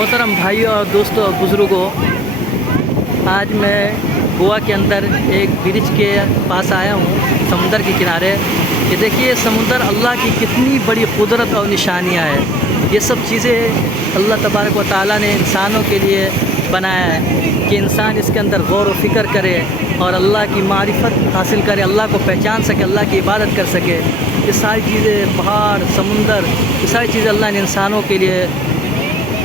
محترم بھائیوں اور دوستوں اور بزرگوں، آج میں گوا کے اندر ایک برج کے پاس آیا ہوں، سمندر کے کنارے۔ یہ دیکھیے سمندر اللہ کی کتنی بڑی قدرت اور نشانیاں ہیں۔ یہ سب چیزیں اللہ تبارک و تعالیٰ نے انسانوں کے لیے بنایا ہے کہ انسان اس کے اندر غور و فکر کرے اور اللہ کی معرفت حاصل کرے، اللہ کو پہچان سکے، اللہ کی عبادت کر سکے۔ یہ ساری چیزیں، پہاڑ، سمندر، یہ ساری چیزیں اللہ نے انسانوں کے لیے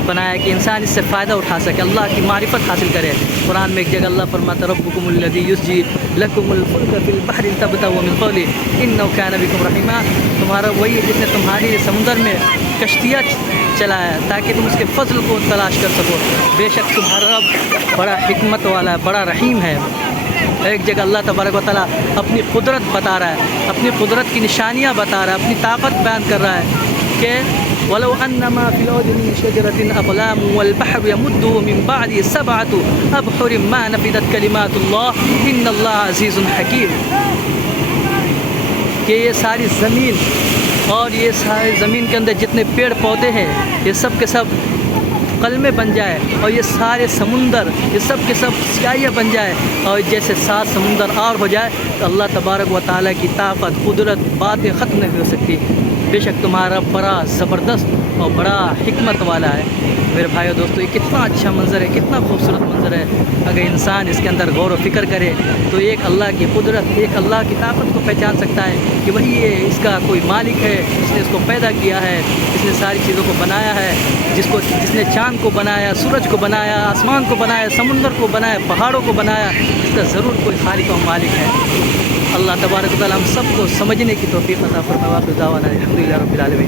بنایا کہ انسان اس سے فائدہ اٹھا سکے، اللہ کی معرفت حاصل کرے۔ قرآن میں ایک جگہ اللہ فرماتا ربکم الذی یسجی لکم الفلک فی البحر تبتغوا من فضلہ انہ کان بکم رحیما۔ تمہارا وہی ہے جس نے تمہاری سمندر میں کشتیاں چلایا تاکہ تم اس کے فضل کو تلاش کر سکو۔ بے شک تمہارا رب بڑا حکمت والا ہے، بڑا رحیم ہے۔ ایک جگہ اللہ تبارک و تعالیٰ اپنی قدرت بتا رہا ہے، اپنی قدرت کی نشانیاں بتا رہا ہے، اپنی طاقت بیان کر رہا ہے کہ وَلَوْ أَنَّ مَا فِي الْأَرْضِ مِن شَجَرَةٍ أَقْلَامٌ وَالْبَحْرُ يَمُدُّهُ مِن بَعْدِهِ سَبْعَةُ أَبْحُرٍ مَا نَفِدَتْ كَلِمَاتُ اللَّهِ إِنَّ اللَّهَ عَزِيزٌ حَكِيمٌ، کہ یہ ساری زمین اور یہ ساری زمین کے اندر جتنے پیڑ پودے ہیں یہ سب کے سب قلمیں بن جائے، اور یہ سارے سمندر یہ سب کے سب سیاہیاں بن جائے، اور جیسے 7 سمندر اور ہو جائے تو اللہ تبارک و تعالیٰ کی طاقت، قدرت، باتیں ختم نہیں ہو سکتی۔ بے شک تمہارا بڑا زبردست اور بڑا حکمت والا ہے۔ میرے بھائیو دوستو، یہ کتنا اچھا منظر ہے، کتنا خوبصورت منظر ہے۔ اگر انسان اس کے اندر غور و فکر کرے تو ایک اللہ کی قدرت، ایک اللہ کی طاقت کو پہچان سکتا ہے کہ وہی ہے، اس کا کوئی مالک ہے، جس نے اس کو پیدا کیا ہے، جس نے ساری چیزوں کو بنایا ہے، جس نے چاند کو بنایا، سورج کو بنایا، آسمان کو بنایا، سمندر کو بنایا، پہاڑوں کو بنایا، اس کا ضرور کوئی خالق و مالک ہے۔ اللہ تبارک و تعالیٰ ہم سب کو سمجھنے کی توفیق عطا فرمائے۔ واخر دعوانا الحمدللہ رب العالمین۔